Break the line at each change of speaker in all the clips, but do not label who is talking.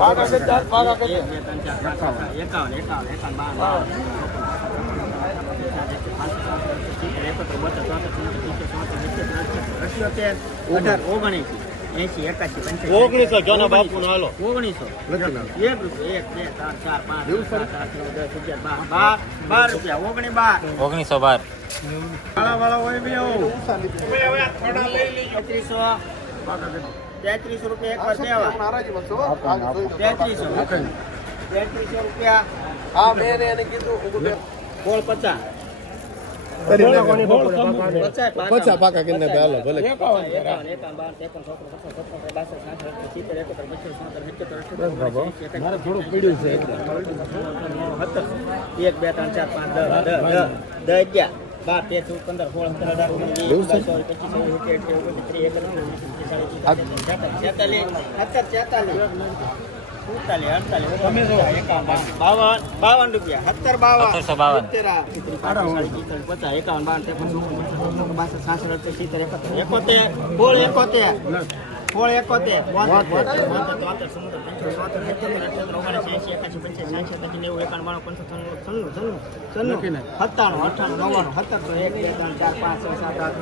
પાકા કે ચાર
છ, સાત, એકાવન એકાવન એકાવન બાવન ઓગણીસ
જોના બાપુ હાલો
ઓગણીસો એક એક બે ત્રણ ચાર પાંચ સાત આઠ નવ દસ અગિયાર બાર. બાર બાર રૂપિયા ઓગણી બાર
ઓગણીસો બાર
વાળા વાળા હોય બી આવો
તેત્રીસ રૂપિયા એક વાર દેવા તેત્રીસો તેત્રીસો રૂપિયા
હા મેં એને કીધું
ગોળ પચાસ
પાકા ભલે
પચાસ, એંસી, એકાસી, એક બે ત્રણ ચાર પાંચ દસ દસ દસ અગિયાર બાર તેર ચૌદ પંદર સોળ સત્તર અઢાર ઓગણીસ બાવન બાવન રૂપિયા સત્તર બાવન પચાસ એકાવન બાવન ત્રેપન બાસઠ સાસઠ સિત્તેર એકોતેર એકોતેર એકોતેર. સોળ એકોતેર સત્તાણું અઠ્ઠાણું નવ્વાણું સત્તરસો એક બે ત્રણ ચાર પાંચ છ સાત આઠ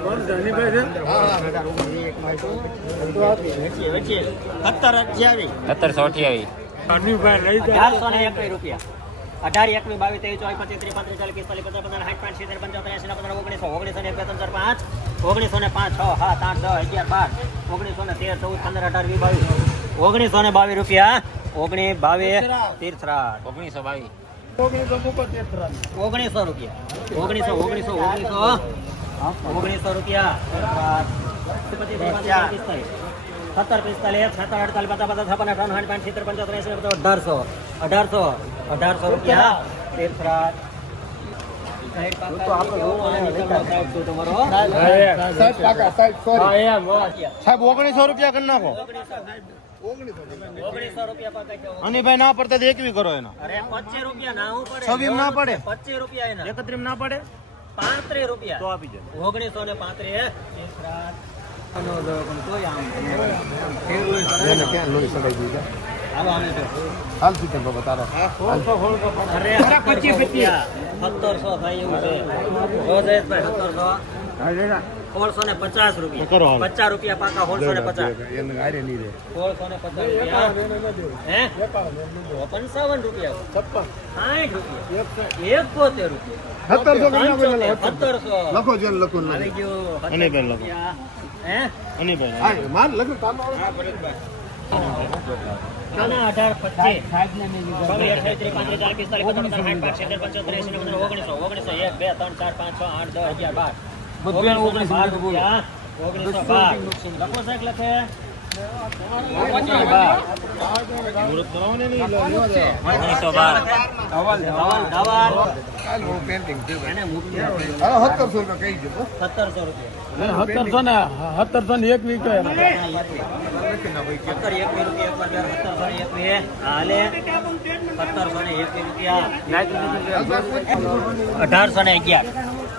સત્તર અઠ્યાવીસ.
સત્તરસો અઠ્યાવીસ.
અઢારસો ને એકવીસ રૂપિયા. અઢાર એકવીસ બાવીસ ત્રેવીસ ચોવીસ પચીસ ત્રીસ પાંત્રીસ ચાલીસ પિસ્તાલીસ પચાસ પંદર સાઠ પાંચ સિત્તેર પંચાવન એસી પંદર ઓગણીસો ઓગણીસો ને એક ચાર પાંચ ઓગણીસો ને પાંચ છ સાત આઠ દસ અગિયાર બાર ઓગણીસો ને તેર ચૌદ પંદર અઢાર વીસ બાવીસ ઓગણીસો ને બાવીસ રૂપિયા ઓગણીસ બાવીસ તીર્થરાજ.
ઓગણીસો બાવીસ.
ઓગણીસો રૂપિયા. ઓગણીસો ઓગણીસો ઓગણીસો ઓગણીસો રૂપિયા. સત્તર પિસ્તાલીસ સત્તર અડતાલીસ પચાસ પચાસ છપ્પન અઠાવન સાઠ પાંચ સિત્તેર પંચોતેર એસી અઢારસો અઢારસો અઢારસો રૂપિયા
સાહેબ સાહેબ
ઓગણીસો રૂપિયા કરી નાખો
ઓગણીસો રૂપિયા પકડ્યો
અને ભાઈ ના પડતા તો એકવી કરો એના
પચીસ રૂપિયા ના હું
છવ્વીસ ના પડે?
પચીસ રૂપિયા એના
એકત્રીસ ના પડે
પાંત્રીસ
તો
રૂપિયા
આપી જાય
ઓગણીસો ને પાંત્રીસ
ક્યાં લોહી સડાઈ ગઈ છે
હાલો આને જો.
હાલ સીધે બાબા તારો
અરે સત્તરસો રૂપિયા સત્તરસો થાય એવું છે હો જયેશભાઈ સત્તરસો સોળસો ને પચાસ
કરો
રૂપિયા
હાલો.
પચાસ રૂપિયા પાકા સોળસો ને પચાસ
એને હારે નહીં રે
સોળસો ને પચાસ રૂપિયા હે પંચાવન રૂપિયા સાઠ રૂપિયા એકોતેર રૂપિયા
સત્તરસો કરી નાખો એટલે
સત્તરસો
લખો જેને લખો ને
આવી ગયું
અને બેન લખો.
રૂપિયા. હે
અને ભાઈ
હા માર લખો તાનો
આના અઢાર પચીસ છવ્વીસ, અઠ્યાવીસ, ત્રીસ, પાંત્રીસ, ચાલીસ, પિસ્તાલીસ, પચાસ, પચાસ, સાઠ, પાંચ, સિત્તેર, પંચોતેર, એંસી, નેવું, ઓગણીસો ઓગણીસો એક બે ત્રણ ચાર પાંચ છ આઠ દસ અગિયાર બાર ઓગણીસો બાર રૂપિયા ઓગણીસો બાર લખો સાહેબ લખે ઓગણીસો બાર
મુહૂર્ત કરાવવાને નહીં, લો, લેવા દે.
ઓગણીસો બાર
ધવલ ધવલ
કાલ હું પેન્ટિંગ છે
એને મૂકી
હા સત્તરસો રૂપિયા કહી દો
સત્તરસો
ને સત્તરસો ને એક વીક
અઢારસો ને અગિયાર.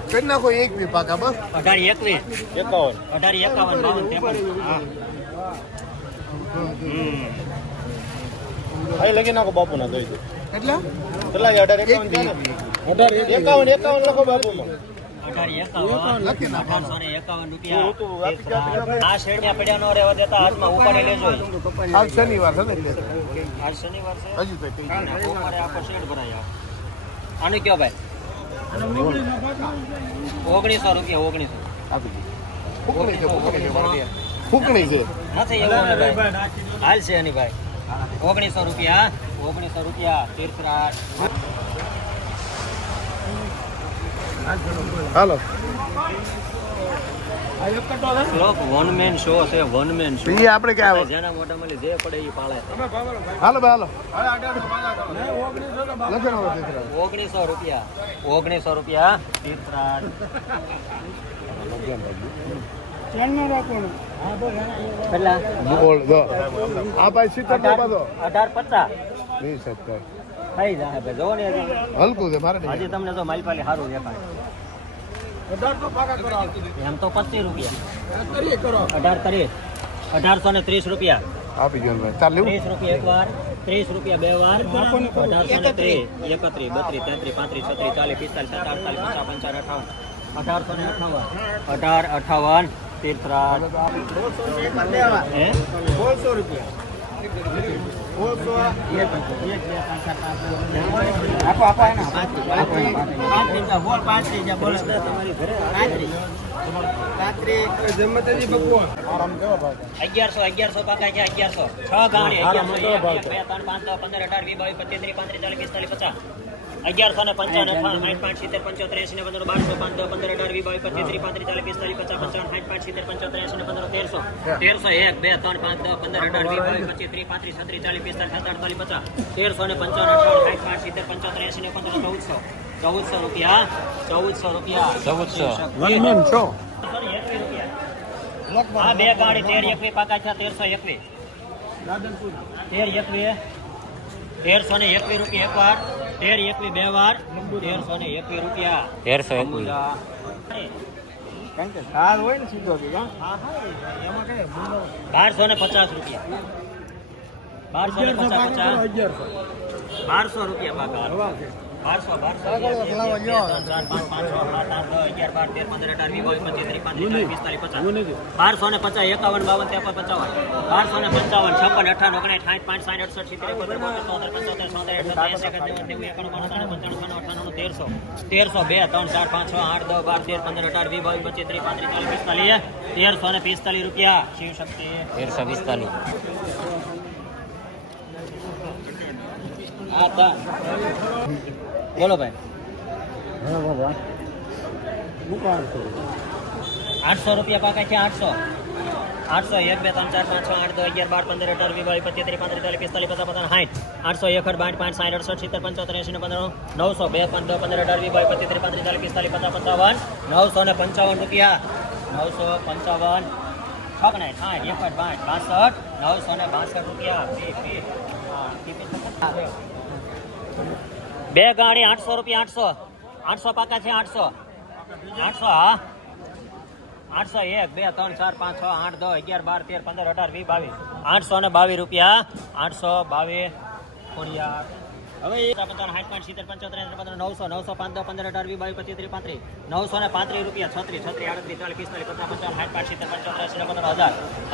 કરી નાખો એક વી પાકા બસ.
અઢાર એકવીસ.
એકાવન.
અઢાર એકાવન બાવન ત્રેપન. હા.
લગી લખી નાખો બાપુ ના દઈ દો
કેટલા
કેટલા અઢાર એકાવન અઢાર એકાવન એકાવન લખો બાપુમાં.
આનું કયો ભાઈ? ઓગણીસો રૂપિયા ઓગણીસો.
ફૂકણી છે ફૂકણી છે મારી ફૂકણી છે.
નથી એવું હાલ છે એની ભાઈ ઓગણીસો રૂપિયા ઓગણીસો રૂપિયા તીર્થરાજ
હાલો.
વન મેન શો છે વન મેન શો
એ આપણે ક્યાં
જેના મોઢામાં જે પડે એ પાળે
હાલો ભાઈ.
ઓગણીસો રૂપિયા. ઓગણીસો રૂપિયા
પાછો
અઢાર પચાસ.
વીસ સત્તર.
થઈ જાય ભાઈ જોવો ને હજી.
હલકું છે મારે.
હજી તમને તો માલપાલી સારું દેખાય. એમ તો પચીસ રૂપિયા. અઢાર કરીએ અઢારસો ને ત્રીસ રૂપિયા.
આપી દો ભાઈ. ચાલ
ત્રીસ રૂપિયા એક વાર ત્રીસ રૂપિયા બે વાર. અઢારસો ને ત્રીસ એકત્રીસ બત્રીસ તેત્રીસ પાંત્રીસ છત્રીસ ચાલીસ પિસ્તાલીસ સત્તાવીસ ચાલીસ પચાસ પંચાવન અઠાવન. અઢારસો ને અઠાવન. અઢાર અઠાવન તીર્થરાજ.
સોળસો રૂપિયા.
આપો અગિયારસો અગિયારસો પાકા છે, અગિયારસો. છ ગાણી અગિયારસો. ત્રણ, પાંચ પંદર, અઢાર, વીસ, બાવીસ, પચીસ, ત્રીસ, પાંત્રીસ, ચાલીસ, પિસ્તાલીસ, પચાસ. અગિયારસો ને પંચાવન અઠાવન સાઠ પાંચ સિત્તેર પંચોતેર એસી ને પંદર બારસો પાંચ પંદર અઢાર વી બાવીસ પચીસ ત્રીસ પાંત્રીસ ચાલીસ પિસ્તાલીસ પચાસ પંચાવન સાઠ પાંચ સિત્તેર પંચોતેર એસી ને પંદર તેરસો. તેરસો એક બે ત્રણ પાંચ દસ પંદર અઢાર વી બાવીસ પચીસ ત્રીસ પાંત્રીસ છત્રીસ ચાલીસ પિસ્તાલીસ સત્તર અડતાલીસ પચાસ. તેરસો ને પંચાવન અઠાવન સાઠ પાંચ સિત્તેર પંચોતેર એસી ને પંદર ચૌદસો. ચૌદસો રૂપિયા ચૌદસો રૂપિયા.
ચૌદસો.
હા બે ગાડી તેર એકવી પાકા છે તેરસો એકવી તેર એકવી તેરસો ને એકવી રૂપિયા એક વાર તેર એકવી બે વાર તેરસો ને એકવી રૂપિયા.
તેરસો એકવીસ
અંબુજા.
હાલ હોય ને સીધો બી હા?
એમાં કઈ બારસો ને પચાસ રૂપિયા. બારસો ને પચાસ બારસો રૂપિયા પાકા બારસો ને પચાસ એકાવન બાવન ત્રેપન પચાવન. બારસો ને પંચાવન છપ્પન અઠાવન ઓગણીસ સાઠ પાંચ સાઠ અડસઠ સિત્તેર પંચોતેર પંચાણું છન્નું અઠ્ઠાણું તેરસો. તેરસો બે ત્રણ ચાર પાંચ છ આઠ દસ બાર તેર પંદર અઢાર વીસ બાવીસ પચીસ ત્રીસ પાંત્રીસ ચાલીસ પિસ્તાલીસ. તેરસો ને પિસ્તાલીસ રૂપિયા. શિવ શક્તિ.
તેરસો પિસ્તાલીસ.
આ બોલો ભાઈ આઠસો રૂપિયા પાકા છે આઠસો આઠસો એક બે ત્રણ ચાર પાંચ છ આઠ દસ અગિયાર બાર પંદર અઢાર વીસ બાવીસ પચીસ ત્રીસ પાંત્રીસ ચાલીસ પિસ્તાલીસ પચાસ પચાસ સાઠ આઠસો એકડ બાઠ પાંચ સાઠ અડસઠ સિત્તેર પંચોતેર એંસી ને પંદર નવસો બે પાંચ દસ પંદર અઢાર વીસ બાવીસ પચીસ ત્રીસ પાંત્રીસ ચાલીસ પિસ્તાલીસ પચાસ પંચાવન નવસો ને પંચાવન રૂપિયા નવસો પંચાવન છગણે સાઠ એકડ બાઠ બાસઠ નવસો ને બાસઠ રૂપિયા ફી, ફી. હા, ફી, ફી. બે ગાડી, આઠસો રૂપિયા, આઠસો. આઠસો પાકા છે, આઠસો. આઠસો, હા. આઠસો એક, બે, ત્રણ, ચાર, પાંચ, છ, આઠ, દસ, અગિયાર, બાર, તેર, પંદર, અઢાર, વીસ, બાવીસ. આઠસો ને બાવીસ રૂપિયા. આઠસો બાવીસ. ખોડિયાર. હવે એક પંચાવન સાઠ પાંચ સિત્તેર પંચોતેર પંદર નવસો નવસો પાંચ પંદર અઢાર વીસ બાવીસ પચીસ ત્રીસ પાંત્રીસ નવસો ને પાંત્રીસ રૂપિયા છત્રીસ છત્રીસ આડત્રીસ ચાલીસ પિસ્તાલીસ પચાસ પંચાવન સાઠ પાંચ સિત્તેર પંચોતેર એંસી પંદર હજાર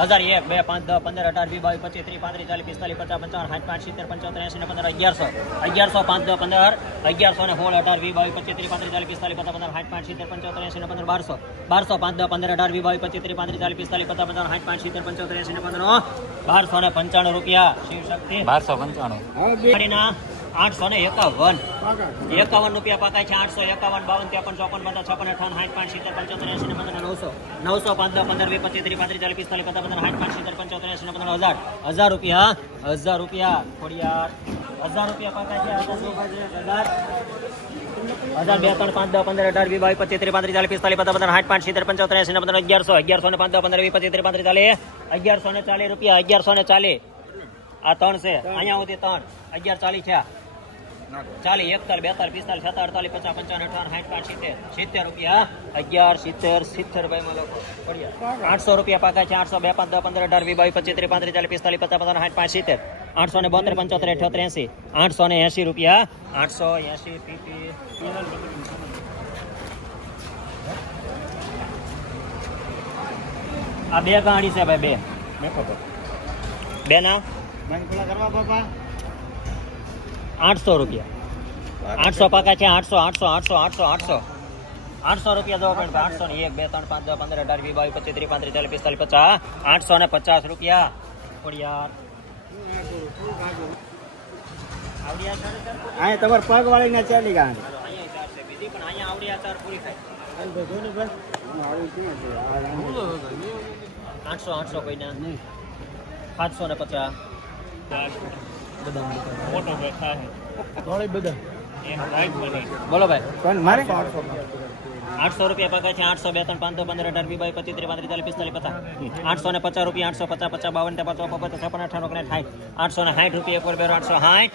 હજાર એક બે પાંચ દસ પંદર અઢાર વીસ બાવીસ પચીસ ત્રીસ પાંત્રીસ ચાલીસ પિસ્તાલીસ પચાસ પંચાવન સાઠ પાંચ સિત્તેર પંચોતેર એસી ને પંદર અગિયારસો અગિયારસો પાંચ દસ પંદર અગિયારસો ને સોળ અઢાર વીસ બાવીસ પચીસ ત્રીસ પાંત્રીસ ચાલીસ પિસ્તાલીસ પચાસ પંદર સાઠ પાંચ સિત્તેર પંચોતેર એસી ને પંદર બારસો બારસો પાંચ દસ પંદર અઢાર વીસ બાવીસ પચીસ ત્રીસ પાંત્રીસ ચાલીસ પિસ્તાલીસ પચાસ પંચાવન સાઠ પાંચ સિત્તેર પંચોતેર એસી ને પંદર બારસો ને પંચાણું રૂપિયા શિવ શક્તિ
બારસો પંચાણું.
આઠસો ને એકાવન. એકાવન રૂપિયા પકાય છે આઠસો એકાવન બાવન ત્રેપન ચોપન પચાસ છપ્પન અઠાવન સાઠ પાંચ સિત્તેર પંચોતેર એંસી ને પંદર નવસો. નવસો પાંચ દસ પંદર વીસ પચીસ ત્રીસ પાંત્રીસ ચાલીસ પિસ્તાલીસ પચાસ પંદર સાઠ પાંચ સિત્તેર પંચોતેર એંસી ને પંદર હજાર. હજાર રૂપિયા હજાર રૂપિયા ખોડિયાર. હજાર રૂપિયા પકાય છે હજાર દો પાંચ, હજાર. હજાર બે ત્રણ પાંચ દસ પંદર અઢાર વીસ બાવીસ પચીસ ત્રીસ પાંત્રીસ ચાલીસ પિસ્તાલીસ પચાસ પંદર સાઠ પાંચ સિત્તેર પંચોતેર એંસી ને પંદર અગિયારસો. અગિયારસો ને પાંચ દસ પંદર વીસ પચીસ ત્રીસ પાંત્રીસ ચાલીસ. અગિયારસો ને ચાલીસ રૂપિયા અગિયારસો ને ચાલીસ. આ ત્રણ છે. અહીંયા સુધી ત્રણ. અગિયાર ચાલીસ છે. ચાલીસ એકતાલીસ બેતાલીસ પિસ્તાલીસ છતાં અડતાલીસ પચાસ પંચાવન અઠાવન સાઠ પાંચ સિત્તેર સિત્તેર રૂપિયા અગિયાર સિત્તેર સિત્તેર ભાઈમાં લોકો પડ્યા આઠસો રૂપિયા પાકા છે આઠસો બે પાંચ દસ પંદર અઢાર વીસ બાવીસ પચીસ ત્રીસ પાંત્રીસ ચાલીસ પિસ્તાલીસ પચાસ પચાસ સાઠ પાંચ સિત્તેર આઠસો ને બોતેર પંચોતેર અઠ્યોતેર એંસી આઠસો ને એંસી રૂપિયા આઠસો એંસી પીપી આ બે ગાડી છે ભાઈ બે બે ના
ખુલ્લા કરવા બાપા
આઠસો રૂપિયા. આઠસો પાકા છે આઠસો આઠસો આઠસો આઠસો આઠસો. આઠસો રૂપિયા દો પણ આઠસો ને એક બે ત્રણ પાંચ દસ પંદર અઢાર વીસ બાવીસ પચીસ ત્રીસ પાંત્રીસ ચાલીસ પિસ્તાલીસ પચાસ આઠસો ને પચાસ રૂપિયા. ખોડિયાર?
અહીંયા તમારે પગ વાળી ના ચાલી ગયા
અહીંયા ચાર છે. બીજી પણ અહીંયા આવડિયા ચાર પૂરી થાય. આઠસો આઠસો કોઈના. સાતસો ને પચાસ. બોલો ભાઈ.
મારે
આઠસો રૂપિયા પગાર છે આઠસો બે ત્રણ પાંચસો પંદર અઢાર બાવીસ પચીસ ત્રીસ ચાલીસ પિસ્તાલીસ પચાસ. આઠસો ને પચાસ રૂપિયા આઠસો પચાસ પચાસ બાવન ચોપન પચાસ છપ્પન અઠાણું ઓગણીસ સાઠ આઠસો ને સાઠ રૂપિયા એક બે આઠસો સાઠ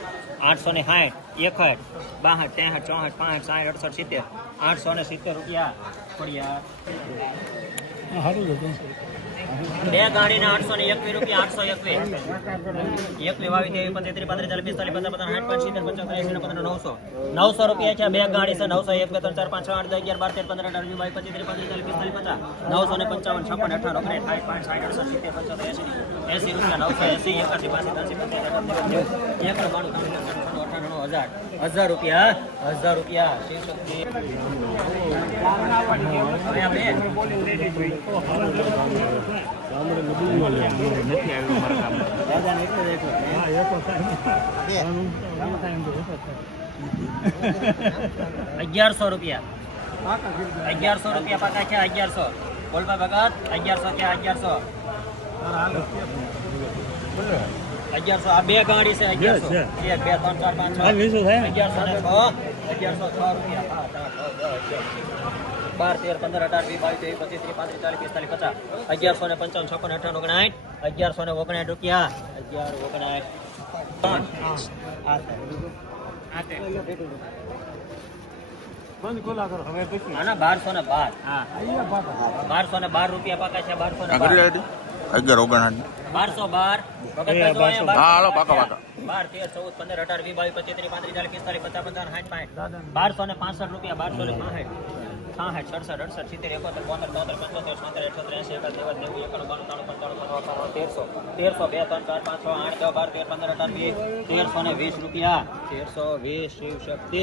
આઠસો ને સાઠ એકસઠ બાસઠ ત્રેસઠ ચોસઠ પાંસઠ સાઠ અડસઠ સિત્તેર. આઠસો ને સિત્તેર રૂપિયા પડ્યા બે ગાડીના આઠસો ને એકવી રૂપિયા આઠસો એકવીસ એકવી વાવી ત્રેવીસ પચીસ ત્રીસ પાંત્રીસ ચાલીસ પિસ્તાલીસ પચાસ પચાસ આઠ પાંચ સિત્તેર પંચોતેર એસી પંદર નવસો નવસો રૂપિયા છે બે ગાડી છે નવસો એક ત્રણ ચાર પાંચ છ આઠ અગિયાર બાર તેર પંદર અઢાર વીસ બાવીસ પચીસ ત્રીસ પાંત્રીસ ચાલીસ પિસ્તાલીસ પચાસ નવસો ને પંચાવન છપ્પન અઠાર ઓગણીસ સાઠ પાંચ સાઠ અડસો સિત્તેર પંચોતેર એસી એસી રૂપિયા નવસો એસી એકાસી ત્રાસી એક અઠાણું હજાર. રૂપિયા હજાર રૂપિયા. અગિયારસો રૂપિયા. અગિયારસો રૂપિયા પાકા છે, અગિયારસો. બોલબા ભગત, અગિયારસો છે અગિયારસો? અગિયારસો આ બે ગાડી છે અગિયારસો. એક બે ત્રણ ચાર પાંચ અગિયારસો ને છ અગિયારસો છ રૂપિયા. હા. બાર તેર પંદર અઢાર વીસ બાવીસ ત્રેવીસ પચીસ ત્રીસ પાંત્રીસ ચાલીસ પિસ્તાલીસ પચાસ. અગિયારસો ને પંચાવન છપ્પન અઠાવન ઓગણાઠ અગિયારસો ને ઓગણાઠ રૂપિયા. અગિયાર ઓગણાઠ બારસો ને બાર. હા. બારસો ને બાર રૂપિયા પાકા છે બારસો ને
અગિયાર ઓગણ
બારસો બાર.
હાલો પાકા પાકા.
બાર તેર ચૌદ પંદર અઢાર વીસ બાવીસ પચીસ ત્રીસ પાંત્રીસ ચાલીસ પિસ્તાલીસ પચાસ પંચાવન સાઠ પાંઠ. બારસો ને પાસઠ રૂપિયા બારસો ને પાંસઠ સાઠ સડસઠ અડસઠ સિત્તેર એકોતેર બોતેર તોતેર પંચોતેર છોતેર અઠોતેર એસી એકાદ નેવું નેવું એકાણું બાણું ત્રાણું પંચાણું પંચાવન તેરસો. તેરસો બે ત્રણ ચાર પાંચ છ આઠ દસ બાર તેર પંદર અઢાર વીસ. તેરસો ને વીસ રૂપિયા. તેરસો વીસ શિવ શક્તિ